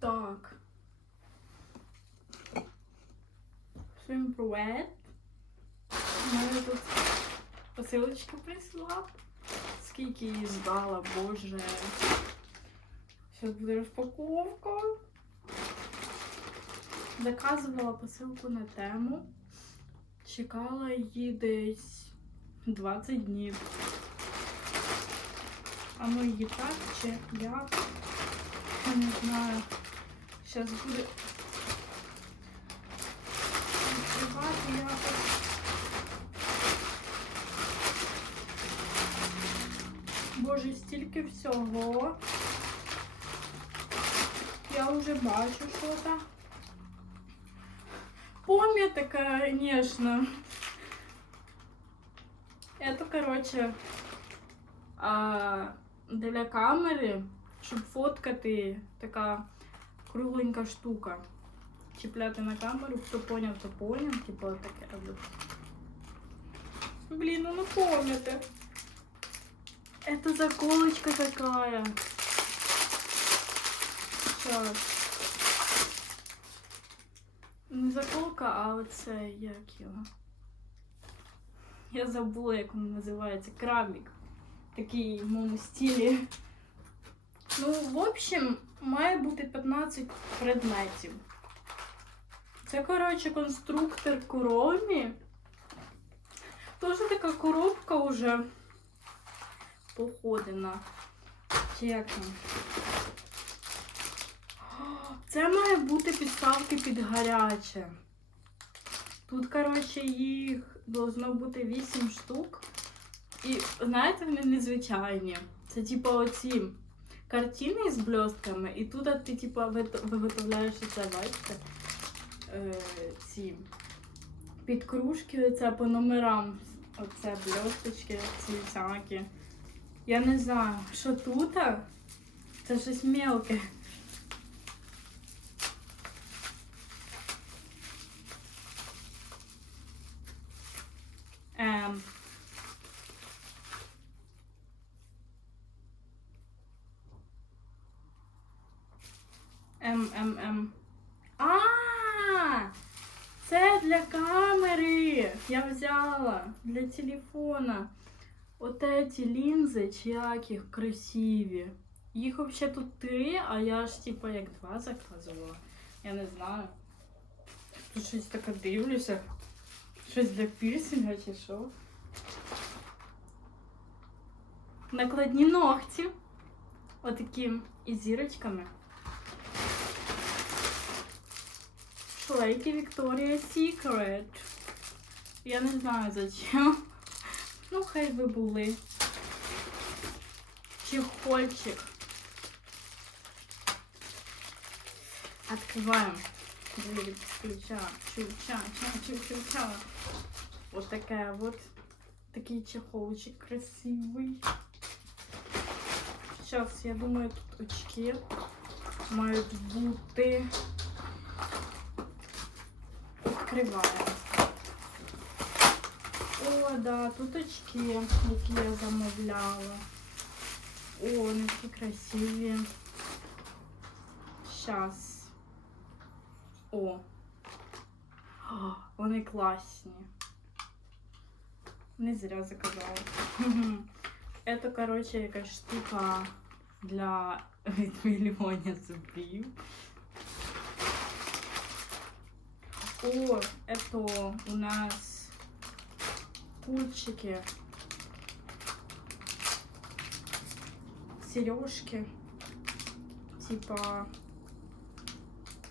так. Всім привет. У мене тут посилочка прийшла. Скільки її ждала, боже. Зараз буде розпаковка. Заказувала посилку на тему. Чекала її десь 20 днів. А ну її так чи як? Я не знаю. Зараз буде. Боже, стільки всього. Я вже бачу що-то. Пам'ятка, конечно. Это, короче, а, для камери, щоб фоткати така кругленька штука. Чіпляти на камеру, хто поняв, то поняв. Типу таке роблю. Блін, ну не помните. Это заколочка такая. Сейчас. Не заколка, а оце як його. Я забула, як він називається. Крабик. Такий в моєму стилі. Ну, в общем, Має бути 15 предметів. Це, коротше, конструктор коромі. Тоже така коробка вже там? О, Це має бути підставки під гаряче. Тут, коротше, їх должно бути 8 штук. І знаєте, вони незвичайні. Це типу оці картини з блестками, і тут ти типу виготовляєш це, бачите? Е, ці підкружки, оце по номерам. Оце блесточки, ці всякі. Я не знаю, що тут? Це щось мелке. М, М, М. А! Це для камери. Я взяла для телефона. От эти лінзи, чи як їх красиві. Їх взагалі тут три, а я ж типа як два заказувала. Я не знаю. Тут щось таке дивлюся. Щось для пірсинга чи що. Накладні ногті. Отакі із зірочками. Шлейки Victoria's Secret. Я не знаю зачем. Ну, хай би були. Чехольчик. Открываем. Вот такая вот. Такий чехолчик красивый. Сейчас, я думаю, тут очки мають бути. Відкриваємо. О, да, тут очки, які я замовляла. О, вони такі красиві. Щас. О. О, Вони класні. Не зря заказала. Это, короче, якась штука для відмілювання зубів. О, это у нас кульчики, сережки, типа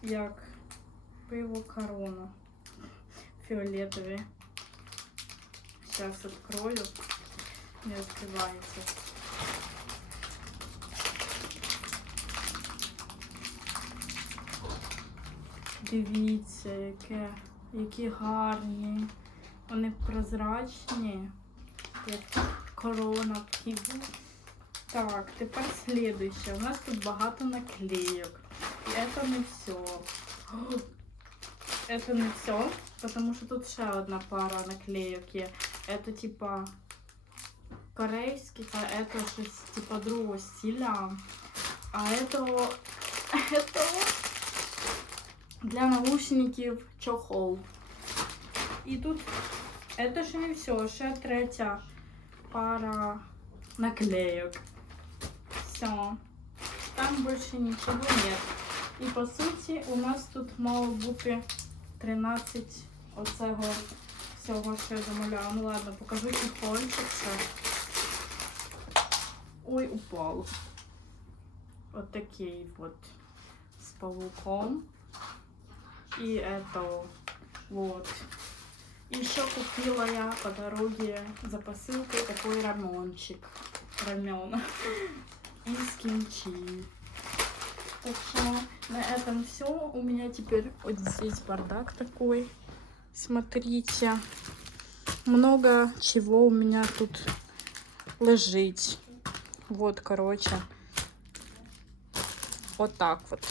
як пиво корона фиолетовые. Сейчас открою. Не открывается. Дивіться, яке, які гарні. Вони прозрачні, як корона ківу. Так, тепер слідуще. У нас тут багато наклеек. І це не все. Это не все, потому що тут ще одна пара наклеек є. Это типа корейський, а это щось типа другого стиля. А это Это для наушників чохол. І тут это ж не все, ще третя пара наклеек. Все. Там більше нічого нет. І по суті у нас тут мало бути 13 оцього всього, що я замовляла. Ну ладно, покажу чехольчик ще. Ой, упал. Вот такие вот с пауком. И это вот. Еще купила я по дороге за посылкой такой раменчик. Рамен. Из кимчи. Так что на этом все. У меня теперь вот здесь бардак такой. Смотрите. Много чего у меня тут лежить. Вот, короче. Вот так вот.